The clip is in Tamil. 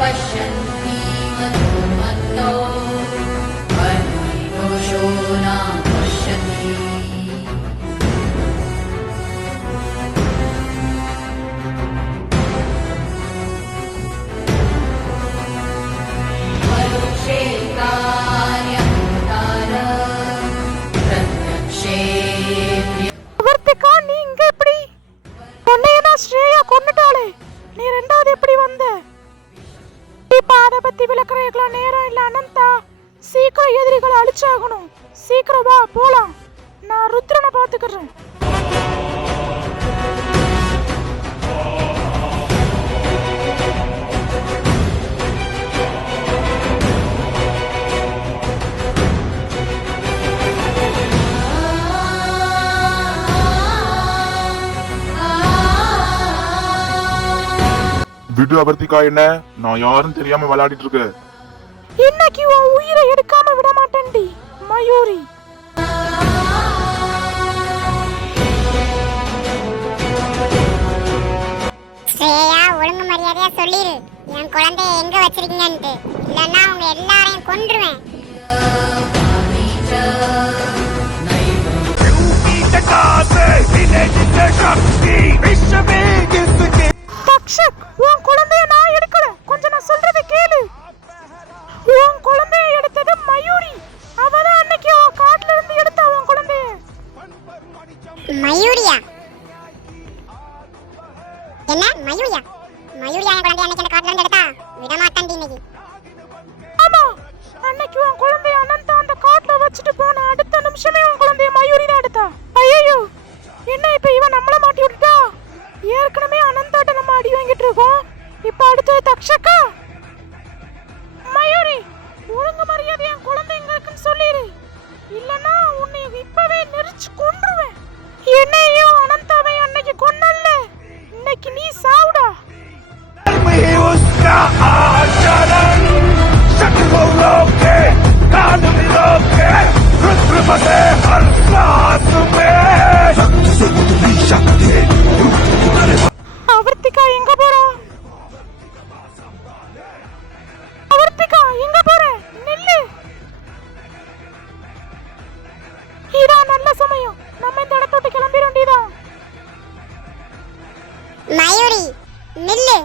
पश्यन्ति मधुमत्तो दोषो न पश्यति परोक्षे कार्यमुदार प्रत्यक्षे அவர்த்திகா நீ இங்க எப்படி பொன்னையனா ஸ்ரேயா கொன்னுட்டாளே நீ ரெண்டாவது எப்படி வந்த இப்ப அத பத்தி விளக்கறதுக்குலாம் நேரம் இல்ல அனந்தா சீக்கிரம் எதிரிகளை அழிச்சாகணும் சீக்கிரம் வா போலாம் நான் ருத்ரனை பாத்துக்கிறேன் விடு அவர்த்திகா, என்ன நான் யாரும் தெரியாம விளையாடிட்டு இருக்கேன். இன்னைக்கு உன் உயிரை எடுக்காம விட மாட்டேன்டி மயூரி. ஸ்ரேயா ஒழுங்கு மரியாதையா சொல்லிரு என் குழந்தைய எங்க வச்சிருக்கீங்கன்னு, இல்லன்னா அவங்க எல்லாரையும் கொன்றுவேன். தக்ஷக் உன் குழந்தைய நான் எடுக்கல, கொஞ்சம் நான் சொல்றதை கேளு. உன் குழந்தைய எடுத்தது மயூரி. அவதான் அன்னைக்கு அவ காட்டுல இருந்து எடுத்தா உன் குழந்தைய. மயூரியா? என்ன மயூரியா? மயூரியா என் குழந்தைய அன்னைக்கு அந்த காட்டுல இருந்து எடுத்தா? விட மாட்டேன் இன்னைக்கு. ஆமா, அன்னைக்கு உன் குழந்தைய அனந்தா அந்த காட்டுல வச்சுட்டு போன அடுத்த நிமிஷமே உன் குழந்தைய மயூரி தான் எடுத்தா. ஐயோ, என்ன இப்ப இவன் நம்மள மாட்டி விட்டுட்டா? ஏற்கனவே அனந்தாட்ட நம்ம அடி வாங்கிட்டு இருக்கோம், இப்ப அடுத்தது தக்ஷக்கா. மயூரி, ஒழுங்கு மரியாதை என் குழந்தை எங்க இருக்குன்னு சொல்லிடு, இல்லன்னா உன்னை இப்பவே நெரிச்சு கொன்றுவேன். என்னையும் அனந்தாவை அன்னைக்கு கொன்னல்ல, இன்னைக்கு நீ சாவுடா. அவர்த்திகா எங்க போறா? அவர்த்திகா எங்க போற? நில்லு. இதான் நல்ல சமயம், நம்ம இந்த இடத்த விட்டு கிளம்பிட வேண்டியதான். மயூரி நில்லு.